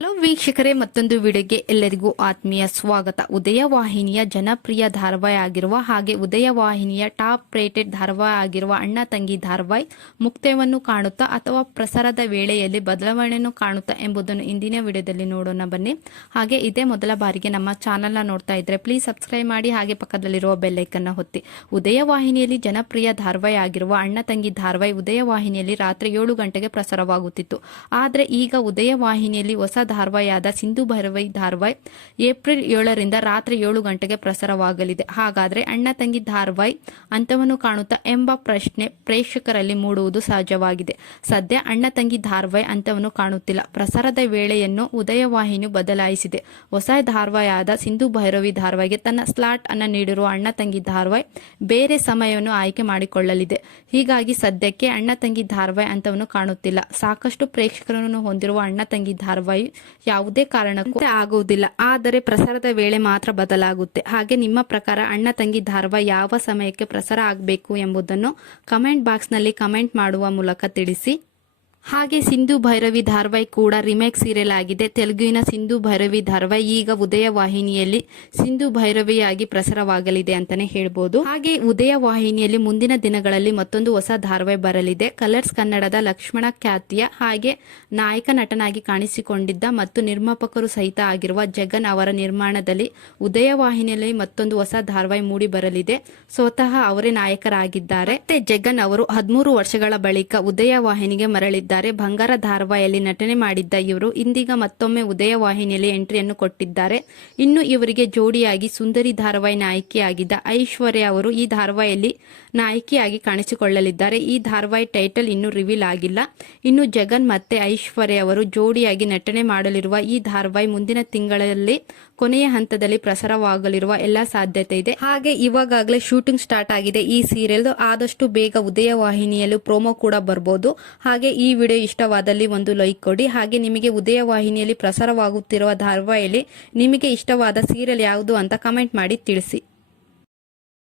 Hello ವೀಕ್ಷಕರೇ, ಮತ್ತೊಂದು ವಿಡಿಯೋಗೆ ಎಲ್ಲರಿಗೂ ಆತ್ಮೀಯ ಸ್ವಾಗತ. ಉದಯ ವಾಹಿನಿಯ ಜನಪ್ರಿಯ ಧಾರಾವಾಹಿ ಆಗಿರುವ ಹಾಗೆ ಉದಯ ವಾಹಿನಿಯ ಟಾಪ್ ರೇಟೆಡ್ ಧಾರಾವಾಹಿ ಆಗಿರುವ ಅಣ್ಣ ತಂಗಿ ಧಾರಾವಾಹಿ ಮುಕ್ತಾಯವನ್ನು ಕಾಣುತ್ತಾ ಅಥವಾ ಪ್ರಸಾರದ ವೇಳೆಯಲ್ಲಿ ಬದಲಾವಣೆಯನ್ನು ಕಾಣುತ್ತಾ ಎಂಬುದನ್ನು ಇಂದಿನ ವಿಡಿಯೋದಲ್ಲಿ ನೋಡೋಣ ಬನ್ನಿ. ಹಾಗೆ ಇದೇ ಮೊದಲ ಬಾರಿಗೆ ನಮ್ಮ ಚಾನೆಲ್ನ ನೋಡ್ತಾ ಇದ್ರೆ ಪ್ಲೀಸ್ ಸಬ್ಸ್ಕ್ರೈಬ್ ಮಾಡಿ, ಹಾಗೆ ಪಕ್ಕದಲ್ಲಿರುವ ಬೆಲ್ ಐಕನ್ ಒತ್ತಿ. ಉದಯ ವಾಹಿನಿಯಲ್ಲಿ ಜನಪ್ರಿಯ ಧಾರಾವಾಹಿ ಆಗಿರುವ ಅಣ್ಣ ತಂಗಿ ಧಾರಾವಾಹಿ ಉದಯ ವಾಹಿನಿಯಲ್ಲಿ ರಾತ್ರಿ 7 ಗಂಟೆಗೆ ಪ್ರಸಾರವಾಗುತ್ತಿತ್ತು. ಆದರೆ ಈಗ ಉದಯ ವಾಹಿನಿಯಲ್ಲಿ ಹೊಸ ಧಾರಾವಾಹಿಯಾದ ಸಿಂಧು ಭೈರವಿ ಧಾರಾವಾಹಿ ಏಪ್ರಿಲ್ 7ರಿಂದ ರಾತ್ರಿ 7 ಗಂಟೆಗೆ ಪ್ರಸಾರವಾಗಲಿದೆ. ಹಾಗಾದ್ರೆ ಅಣ್ಣ ತಂಗಿ ಧಾರಾವಾಹಿ ಅಂತವನ್ನು ಕಾಣುತ್ತಾ ಎಂಬ ಪ್ರಶ್ನೆ ಪ್ರೇಕ್ಷಕರಲ್ಲಿ ಮೂಡುವುದು ಸಹಜವಾಗಿದೆ. ಸದ್ಯ ಅಣ್ಣ ತಂಗಿ ಧಾರಾವಾಹಿ ಅಂತವನ್ನು ಕಾಣುತ್ತಿಲ್ಲ. ಪ್ರಸಾರದ ವೇಳೆಯನ್ನು ಉದಯ ವಾಹಿನಿ ಬದಲಾಯಿಸಿದೆ. ಹೊಸ ಧಾರಾವಾಹಿಯಾದ ಸಿಂಧು ಭೈರವಿ ಧಾರಾವಾಹಿಗೆ ತನ್ನ ಸ್ಲಾಟ್ ಅನ್ನು ನೀಡಿರುವ ಅಣ್ಣ ತಂಗಿ ಧಾರಾವಾಹಿ ಬೇರೆ ಸಮಯವನ್ನು ಆಯ್ಕೆ ಮಾಡಿಕೊಳ್ಳಲಿದೆ. ಹೀಗಾಗಿ ಸದ್ಯಕ್ಕೆ ಅಣ್ಣ ತಂಗಿ ಧಾರಾವಾಹಿ ಅಂತವನ್ನು ಕಾಣುತ್ತಿಲ್ಲ. ಸಾಕಷ್ಟು ಪ್ರೇಕ್ಷಕರನ್ನು ಹೊಂದಿರುವ ಅಣ್ಣ ತಂಗಿ ಧಾರಾವಾಹಿ ಯಾವುದೇ ಕಾರಣಕ್ಕೂ ಆಗುವುದಿಲ್ಲ, ಆದರೆ ಪ್ರಸಾರದ ವೇಳೆ ಮಾತ್ರ ಬದಲಾಗುತ್ತೆ. ಹಾಗೆ ನಿಮ್ಮ ಪ್ರಕಾರ ಅಣ್ಣ ತಂಗಿ ಧಾರಾವಾಹಿ ಯಾವ ಸಮಯಕ್ಕೆ ಪ್ರಸಾರ ಆಗಬೇಕು ಎಂಬುದನ್ನು ಕಮೆಂಟ್ ಬಾಕ್ಸ್ ನಲ್ಲಿ ಕಮೆಂಟ್ ಮಾಡುವ ಮೂಲಕ ತಿಳಿಸಿ. ಹಾಗೆ ಸಿಂಧು ಭೈರವಿ ಧಾರಾವಾಹಿ ಕೂಡ ರಿಮೇಕ್ ಸೀರಿಯಲ್ ಆಗಿದೆ. ತೆಲುಗಿನ ಸಿಂಧು ಭೈರವಿ ಧಾರಾವಾಹಿ ಈಗ ಉದಯ ವಾಹಿನಿಯಲ್ಲಿ ಸಿಂಧು ಭೈರವಿಯಾಗಿ ಪ್ರಸಾರವಾಗಲಿದೆ ಅಂತಾನೆ ಹೇಳ್ಬೋದು. ಹಾಗೆ ಉದಯ ವಾಹಿನಿಯಲ್ಲಿ ಮುಂದಿನ ದಿನಗಳಲ್ಲಿ ಮತ್ತೊಂದು ಹೊಸ ಧಾರಾವಾಹಿ ಬರಲಿದೆ. ಕಲರ್ಸ್ ಕನ್ನಡದ ಲಕ್ಷ್ಮಣ ಖ್ಯಾತಿಯ ಹಾಗೆ ನಾಯಕ ನಟನಾಗಿ ಕಾಣಿಸಿಕೊಂಡಿದ್ದ ಮತ್ತು ನಿರ್ಮಾಪಕರು ಸಹಿತ ಆಗಿರುವ ಜಗನ್ ಅವರ ನಿರ್ಮಾಣದಲ್ಲಿ ಉದಯ ವಾಹಿನಿಯಲ್ಲಿ ಮತ್ತೊಂದು ಹೊಸ ಧಾರಾವಾಹಿ ಮೂಡಿ ಬರಲಿದೆ. ಸ್ವತಃ ಅವರೇ ನಾಯಕರಾಗಿದ್ದಾರೆ. ಮತ್ತೆ ಜಗನ್ ಅವರು 13 ವರ್ಷಗಳ ಬಳಿಕ ಉದಯ ವಾಹಿನಿಗೆ ಮರಳಿದ್ದಾರೆ. ಬಂಗಾರ ಧಾರಾವಾಹಿಯಲ್ಲಿ ನಟನೆ ಮಾಡಿದ್ದ ಇವರು ಇಂದೀಗ ಮತ್ತೊಮ್ಮೆ ಉದಯ ವಾಹಿನಿಯಲ್ಲಿ ಎಂಟ್ರಿಯನ್ನು ಕೊಟ್ಟಿದ್ದಾರೆ. ಇನ್ನು ಇವರಿಗೆ ಜೋಡಿಯಾಗಿ ಸುಂದರಿ ಧಾರಾವಾಹಿ ನಾಯಕಿಯಾಗಿದ್ದ ಐಶ್ವರ್ಯ ಅವರು ಈ ಧಾರಾವಾಹಿಯಲ್ಲಿ ನಾಯಕಿಯಾಗಿ ಕಾಣಿಸಿಕೊಳ್ಳಲಿದ್ದಾರೆ. ಈ ಧಾರಾವಾಹಿ ಟೈಟಲ್ ಇನ್ನೂ ರಿವೀಲ್ ಆಗಿಲ್ಲ. ಇನ್ನು ಜಗನ್ ಮತ್ತೆ ಐಶ್ವರ್ಯ ಅವರು ಜೋಡಿಯಾಗಿ ನಟನೆ ಮಾಡಲಿರುವ ಈ ಧಾರಾವಾಹಿ ಮುಂದಿನ ತಿಂಗಳಲ್ಲಿ ಕೊನೆಯ ಹಂತದಲ್ಲಿ ಪ್ರಸಾರವಾಗಲಿರುವ ಎಲ್ಲಾ ಸಾಧ್ಯತೆ ಇದೆ. ಹಾಗೆ ಇವಾಗಲೇ ಶೂಟಿಂಗ್ ಸ್ಟಾರ್ಟ್ ಆಗಿದೆ ಈ ಸೀರಿಯಲ್. ಆದಷ್ಟು ಬೇಗ ಉದಯ ವಾಹಿನಿಯಲ್ಲೂ ಪ್ರೋಮೋ ಕೂಡ ಬರ್ಬೋದು. ಹಾಗೆ ಈ ವಿಡಿಯೋ ಇಷ್ಟವಾದಲ್ಲಿ ಒಂದು ಲೈಕ್ ಕೊಡಿ. ಹಾಗೆ ನಿಮಗೆ ಉದಯ ವಾಹಿನಿಯಲ್ಲಿ ಪ್ರಸಾರವಾಗುತ್ತಿರುವ ಧಾರಾವಾಹಿಯಲ್ಲಿ ನಿಮಗೆ ಇಷ್ಟವಾದ ಸೀರಿಯಲ್ ಯಾವುದು ಅಂತ ಕಮೆಂಟ್ ಮಾಡಿ ತಿಳಿಸಿ.